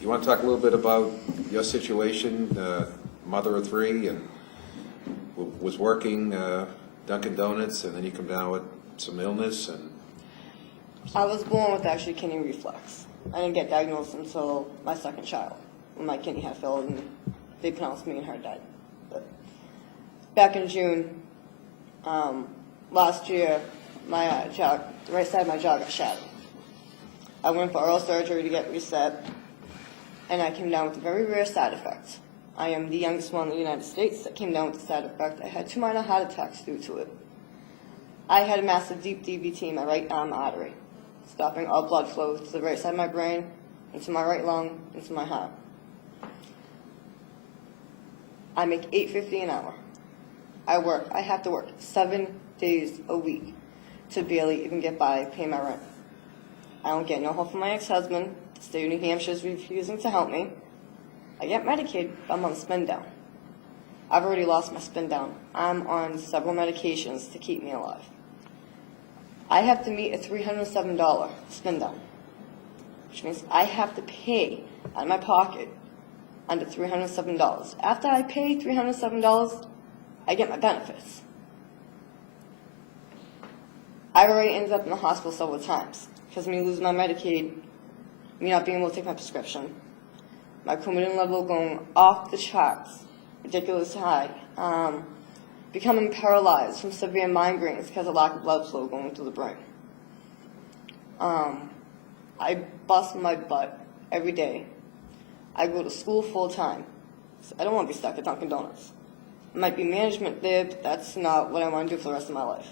you want to talk a little bit about your situation, mother of three, and was working Dunkin' Donuts, and then you come down with some illness, and I was born with actually kidney reflux. I didn't get diagnosed until my second child, when my kidney had failed and they pronounced me and her dead. But back in June last year, my jaw, the right side of my jaw got shattered. I went for oral surgery to get reset, and I came down with a very rare side effect. I am the youngest one in the United States that came down with the side effect. I had 2 minor heart attacks due to it. I had a massive deep DVT in my right arm artery, stopping all blood flow to the right side of my brain, into my right lung, into my heart. I make $8.50 an hour. I have to work 7 days a week to barely even get by, pay my rent. I don't get no help from my ex-husband. The state of New Hampshire is refusing to help me. I get Medicaid, but I'm on spin down. I've already lost my spin down. I'm on several medications to keep me alive. I have to meet a $307 spin down, which means I have to pay out of my pocket under $307. After I pay $307, I get my benefits. I've already ended up in the hospital several times because of me losing my Medicaid, me not being able to take my prescription, my chromatin level going off the charts, ridiculous high, becoming paralyzed from severe migraines because of lack of blood flow going through the brain. I bust my butt every day. I go to school full time. So I don't want to be stuck at Dunkin' Donuts. It might be management there, but that's not what I want to do for the rest of my life.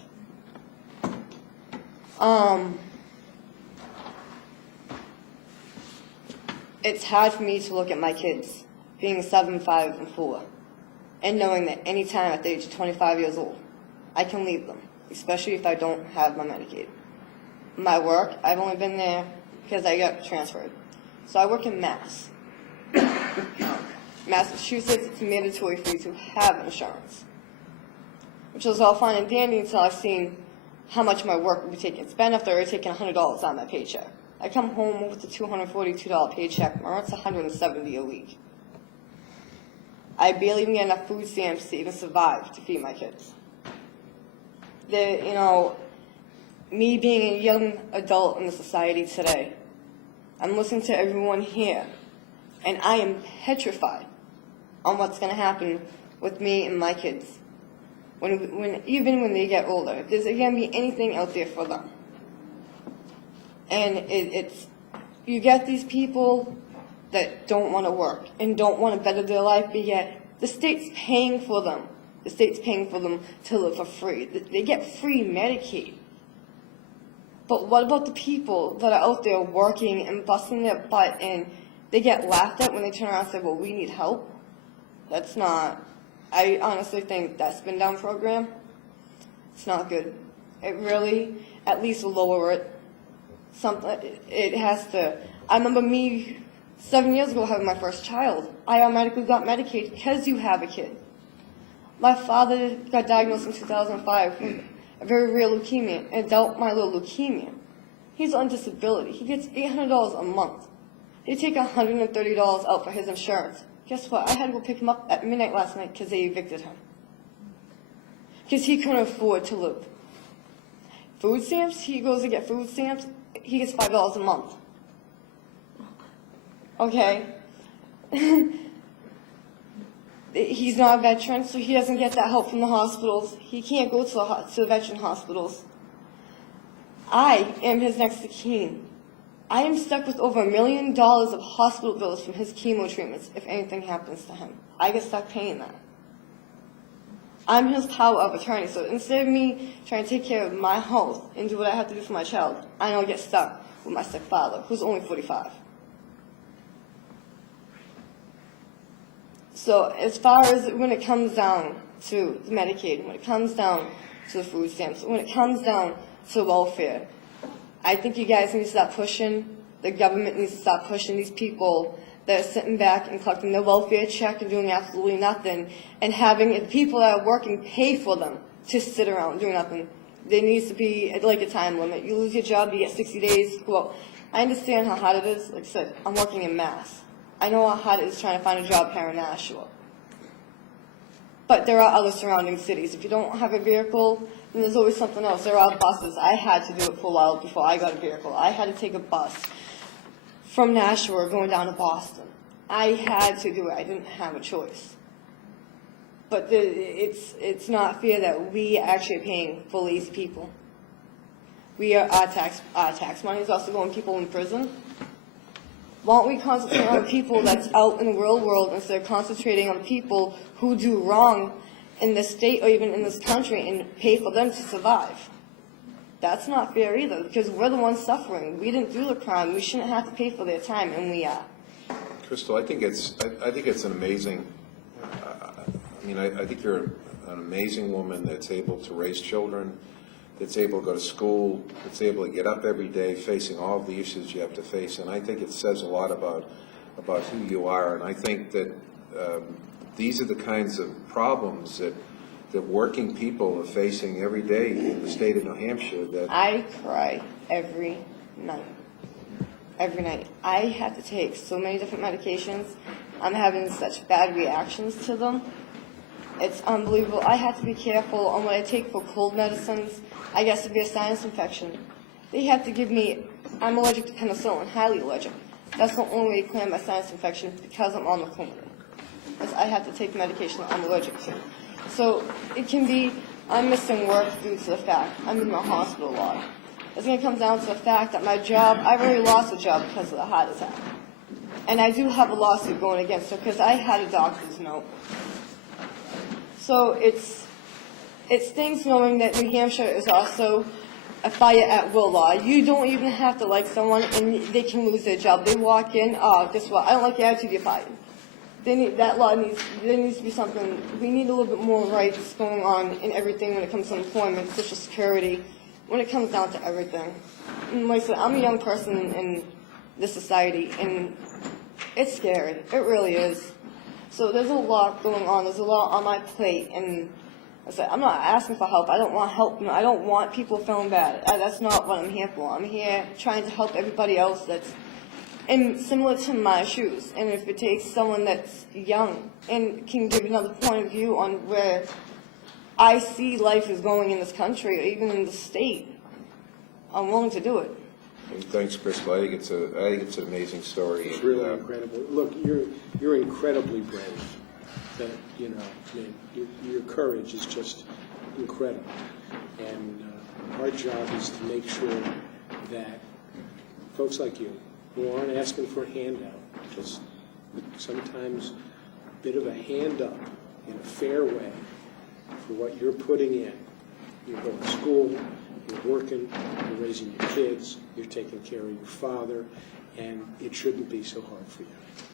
It's hard for me to look at my kids being 7, 5, and 4, and knowing that any time at the age of 25 years old, I can leave them, especially if I don't have my Medicaid. My work, I've only been there because I got transferred. So I work in Mass. Massachusetts, it's mandatory for you to have insurance, which was all fine and dandy until I've seen how much my work would be taking. It's been after I've taken $100 out of my paycheck. I come home with a $242 paycheck. My rent's $170 a week. I barely even get enough food stamps to even survive to feed my kids. Me being a young adult in the society today, I'm listening to everyone here, and I am petrified on what's going to happen with me and my kids. Even when they get older, if there's going to be anything out there for them. And you get these people that don't want to work and don't want to better their life, but yet the state's paying for them. The state's paying for them to live for free. They get free Medicaid. But what about the people that are out there working and busting their butt and they get laughed at when they turn around and say, well, we need help? That's not, I honestly think that spin down program, it's not good. It really, at least will lower it. It has to. I remember me 7 years ago having my first child. I automatically got Medicaid because you have a kid. My father got diagnosed in 2005 with a very rare leukemia, adult myeloid leukemia. He's on disability. He gets $800 a month. They take $130 out for his insurance. Guess what? I had to go pick him up at midnight last night because they evicted him. Because he couldn't afford to live. Food stamps, he goes to get food stamps, he gets $5 a month. Okay? He's not a veteran, so he doesn't get that help from the hospitals. He can't go to the veteran hospitals. I am his next of kin. I am stuck with over $1 million of hospital bills from his chemo treatments if anything happens to him. I get stuck paying that. I'm his power of attorney, so instead of me trying to take care of my health and do what I have to do for my child, I don't get stuck with my sick father, who's only 45. So as far as when it comes down to the Medicaid, when it comes down to the food stamps, when it comes down to welfare, I think you guys need to stop pushing, the government needs to stop pushing these people that are sitting back and collecting their welfare check and doing absolutely nothing, and having the people that are working pay for them to sit around doing nothing. There needs to be like a time limit. You lose your job, you get 60 days, go out. I understand how hard it is. Like I said, I'm working in Mass. I know how hard it is trying to find a job here in Nashua. But there are other surrounding cities. If you don't have a vehicle, then there's always something else. There are buses. I had to do it for a while before I got a vehicle. I had to take a bus from Nashua going down to Boston. I had to do it. I didn't have a choice. But it's not fair that we actually are paying for lazy people. Our tax money is also going to people in prison. Why don't we concentrate on the people that's out in the real world instead of concentrating on people who do wrong in this state or even in this country and pay for them to survive? That's not fair either, because we're the ones suffering. We didn't do the crime. We shouldn't have to pay for their time, and we are. Crystal, I think it's an amazing, I think you're an amazing woman that's able to raise children, that's able to go to school, that's able to get up every day facing all of the issues you have to face, and I think it says a lot about who you are, and I think that these are the kinds of problems that working people are facing every day in the state of New Hampshire. That I cry every night. Every night. I have to take so many different medications. I'm having such bad reactions to them. It's unbelievable. I have to be careful on what I take for cold medicines. I get severe sinus infection. They have to give me, I'm allergic to penicillin, highly allergic. That's the only way to clear my sinus infection because I'm on the Coumadin. I have to take medication that I'm allergic to. So it can be, I'm missing work due to the fact I'm in the hospital a lot. It's going to come down to the fact that my job, I've already lost a job because of the heart attack. And I do have a lawsuit going against it because I had a doctor's note. So it stings knowing that New Hampshire is also a fire at will law. You don't even have to like someone and they can lose their job. They walk in, guess what, I don't like your attitude, you're fired. There needs to be something, we need a little bit more rights going on in everything when it comes to employment, Social Security, when it comes down to everything. And like I said, I'm a young person in this society, and it's scary. It really is. So there's a lot going on. There's a lot on my plate, and I said, I'm not asking for help. I don't want help. I don't want people feeling bad. That's not what I'm here for. I'm here trying to help everybody else that's similar to my shoes. And if it takes someone that's young and can give another point of view on where I see life is going in this country or even in the state, I'm willing to do it. Thanks, Crystal. I think it's an amazing story. It's really incredible. Look, you're incredibly brave. That your courage is just incredible. And our job is to make sure that folks like you, who aren't asking for a handout, just sometimes a bit of a hand up in a fair way for what you're putting in. You're going to school, you're working, you're raising your kids, you're taking care of your father, and it shouldn't be so hard for you.